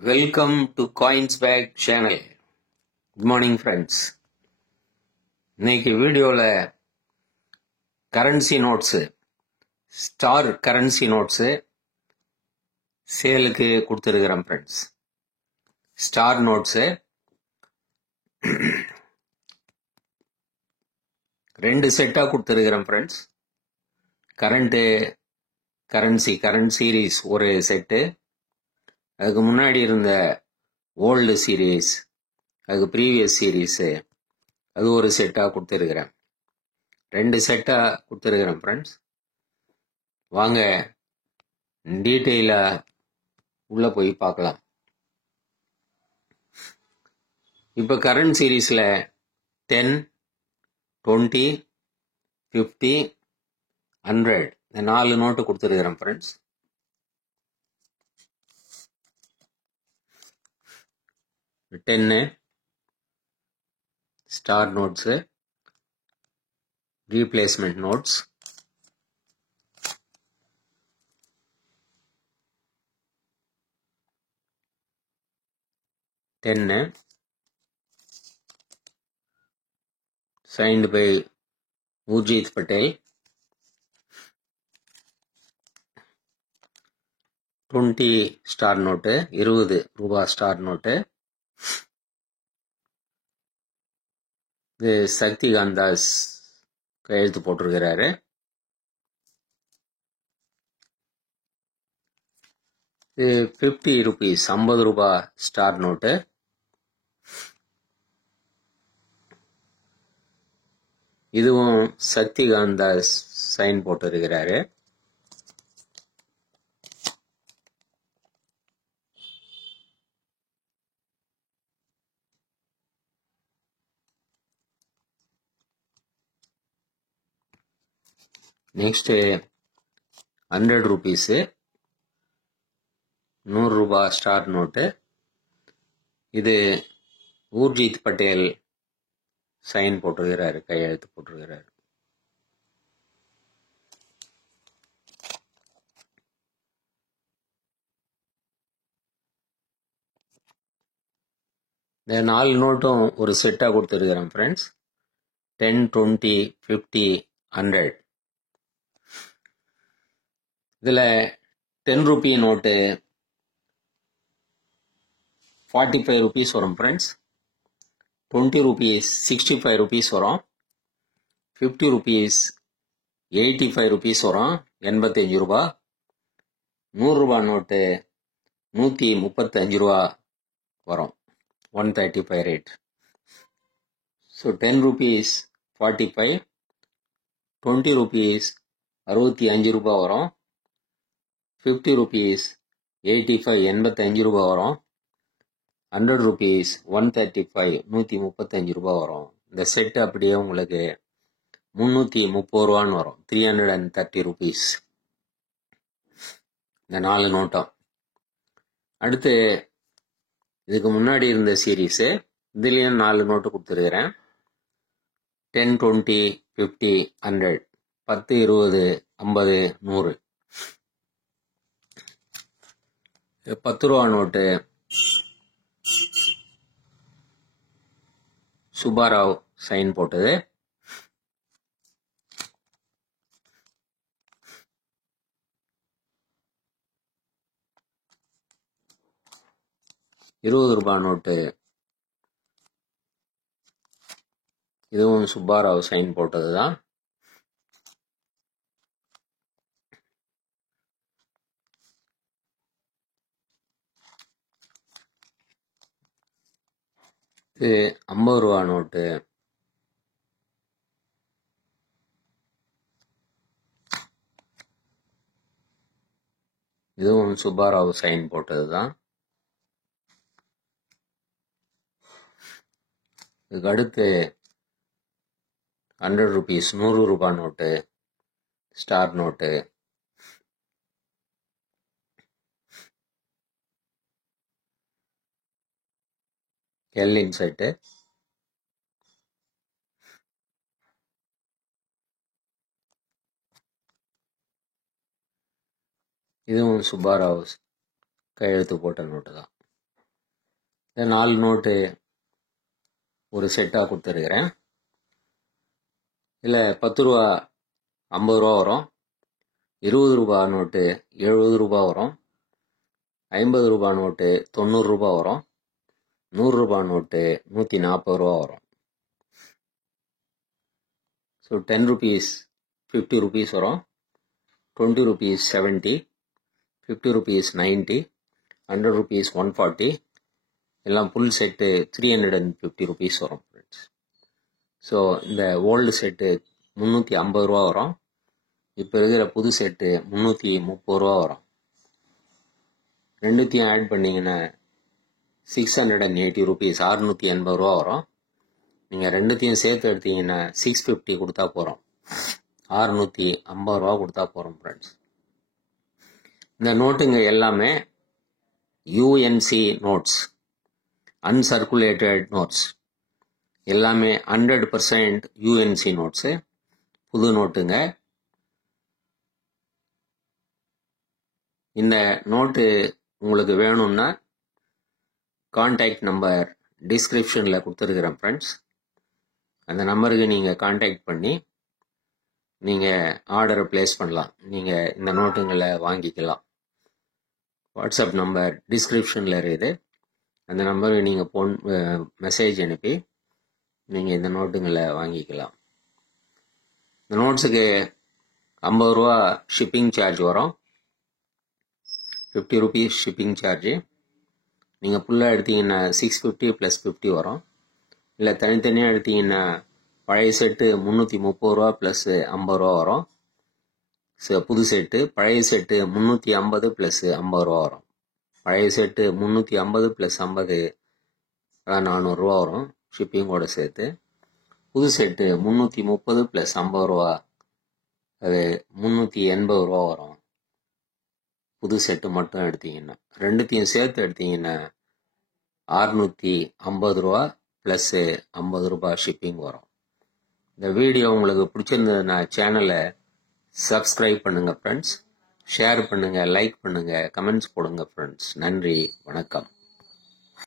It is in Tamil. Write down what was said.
Welcome to Coinsbag channel. Good morning friends. இன்னைக்கு வீடியோல currency notes, star currency notes சேலுக்கு கொடுத்துருக்கிறேன் ஃப்ரெண்ட்ஸ். ஸ்டார் நோட்ஸ் ரெண்டு செட்டா கொடுத்துருக்கிறேன் ஃப்ரெண்ட்ஸ். கரண்ட் சீரீஸ் ஒரு செட்டு, அதுக்கு முன்னாடி இருந்த ஓல்டு சீரீஸ், அதுக்கு ப்ரீவியஸ் சீரீஸு, அது ஒரு செட்டாக கொடுத்துருக்குறேன். ரெண்டு செட்டாக கொடுத்துருக்குறேன் ஃப்ரெண்ட்ஸ். வாங்க டீட்டெயிலாக உள்ளே போய் பார்க்கலாம். இப்போ கரண்ட் சீரீஸில் 10, 20, 50, 100 இந்த 4 நோட்டு கொடுத்துருக்குறேன் friends. Ten star notes, replacement notes, ten signed by Urjit Patel, 20 star note, 20 ரூபாய் ஸ்டார் நோட்டு, இது சக்திகாந்தாஸ் கையெழுத்து போட்டிருக்கிறாரு. இது 50 rupees 50 ரூபாய் ஸ்டார் நோட்டு, இதுவும் சக்திகாந்தாஸ் சைன் போட்டிருக்கிறாரு. நெக்ஸ்ட் 100 rupees 100 ரூபாய் ஸ்டார் நோட்டு, இது ஊர்ஜித் பட்டேல் சைன் போட்டிருக்கிறாரு, கையெழுத்து போட்டிருக்கிறாரு. இந்த 4 நோட்டும் ஒரு செட்டாக கொடுத்துருக்கிறேன் ஃப்ரெண்ட்ஸ். 10, 20, 50, 100. இதில் 10 ரூபி நோட்டு 45 rupees வரும் ஃப்ரெண்ட்ஸ். 20 rupees 65 rupees வரும். 50 rupees 85 rupees வரும், 85 ரூபா. 100 ரூபாய் நோட்டு 135 ரூபா வரும், 135 ரேட். ஸோ 10 rupees 45, 20 rupees 65 ரூபா வரும், 50 rupees 85 85 ரூபா வரும், 100 rupees 135 135 ரூபா வரும். இந்த செட்டு அப்படியே உங்களுக்கு 330 ரூபான்னு வரும், 330 rupees இந்த 4 நோட்டம். அடுத்து இதுக்கு முன்னாடி இருந்த சீரீஸு, இதுலேயும் 4 நோட்டு கொடுத்துருக்கிறேன். 10, 20, 50, 100, 10, 20, 50, 100. 10 ரூபா நோட்டு சுப்பாராவ் சைன் போட்டது. ₹20 நோட்டு, இதுவும் சுப்பாராவ் சைன் போட்டது தான். இது ₹50 நோட்டு, இதுவும் சுப்பாராவ் சைன் போட்டது தான். இதுக்கு அடுத்து 100 rupees 100 ரூபாய் நோட்டு, ஸ்டார் நோட்டு, எல்லின் செட்டு, இதுவும் சுப்பாராவ் கையெழுத்து போட்ட நோட்டு தான். இந்த 4 நோட்டு ஒரு செட்டாக கொடுத்துருக்குறேன். இதில் 10 ரூபா 50 ரூபா வரும், 20 ரூபா நோட்டு 70 ரூபா வரும், 50 ரூபா நோட்டு 90 ரூபா வரும், 100 ரூபா நோட்டு 140 ரூபா வரும். ஸோ 10 rupees 50 rupees வரும், 20 rupees 70, 50 rupees 90, 100 rupees 140, எல்லாம் ஃபுல் செட்டு 350 rupees வரும் ஃப்ரெண்ட்ஸ். ஸோ இந்த ஓல்டு செட்டு 350 ரூபா வரும், இப்போ இருக்கிற புது செட்டு 330 ரூபா வரும். ரெண்டுத்தையும் ஆட் பண்ணிங்கன்னா 680 rupees 680 ரூபா வரும். நீங்கள் ரெண்டுத்தையும் சேர்த்து எடுத்தீங்கன்னா 650 கொடுத்தா போகிறோம், 650 ரூபா கொடுத்தா போகிறோம் ஃப்ரெண்ட்ஸ். இந்த நோட்டுங்க எல்லாமே யூஎன்சி நோட்ஸ், அன்சர்க்குலேட்டட் நோட்ஸ், எல்லாமே 100% யூஎன்சி நோட்ஸு, புது நோட்டுங்க. இந்த நோட்டு உங்களுக்கு வேணும்னா கான்டாக்ட் நம்பர் டிஸ்கிரிப்ஷனில் கொடுத்துருக்குறேன் ஃப்ரெண்ட்ஸ். அந்த நம்பருக்கு நீங்கள் கான்டாக்ட் பண்ணி நீங்கள் ஆர்டரை ப்ளேஸ் பண்ணலாம், நீங்கள் இந்த நோட்டுங்களை வாங்கிக்கலாம். வாட்ஸ்அப் நம்பர் டிஸ்கிரிப்ஷனில் இருக்குது, அந்த நம்பருக்கு நீங்கள் மெசேஜ் அனுப்பி நீங்கள் இந்த நோட்டுங்களை வாங்கிக்கலாம். இந்த நோட்ஸுக்கு 50 ரூபா ஷிப்பிங் சார்ஜ் வரும், 50 rupees ஷிப்பிங் சார்ஜு. நீங்கள் ஃபுல்லாக எடுத்தீங்கன்னா 650 + 50 வரும். இல்லை தனித்தனியாக எடுத்தீங்கன்னா பழைய செட்டு 330 ரூபா + 50 ரூபா வரும். புது செட்டு பழைய செட்டு 350 + 50 ரூபா வரும். பழைய செட்டு 350 + 50 400 ரூபா வரும் ஷிப்பிங்கோட சேர்த்து. புது செட்டு 330 + 50 ரூபா, அது 380 ரூபா வரும் புது செட்டு மட்டும் எடுத்தீங்கன்னா. ரெண்டுத்தையும் சேர்த்து எடுத்தீங்கன்னா 650 ரூபா + 50 ரூபா ஷிப்பிங் வரும். இந்த வீடியோ உங்களுக்கு பிடிச்சிருந்ததுன்னா சேனலை சப்ஸ்கிரைப் பண்ணுங்கள் ஃப்ரெண்ட்ஸ், ஷேர் பண்ணுங்கள், லைக் பண்ணுங்கள், கமெண்ட்ஸ் போடுங்க ஃப்ரெண்ட்ஸ். நன்றி, வணக்கம்.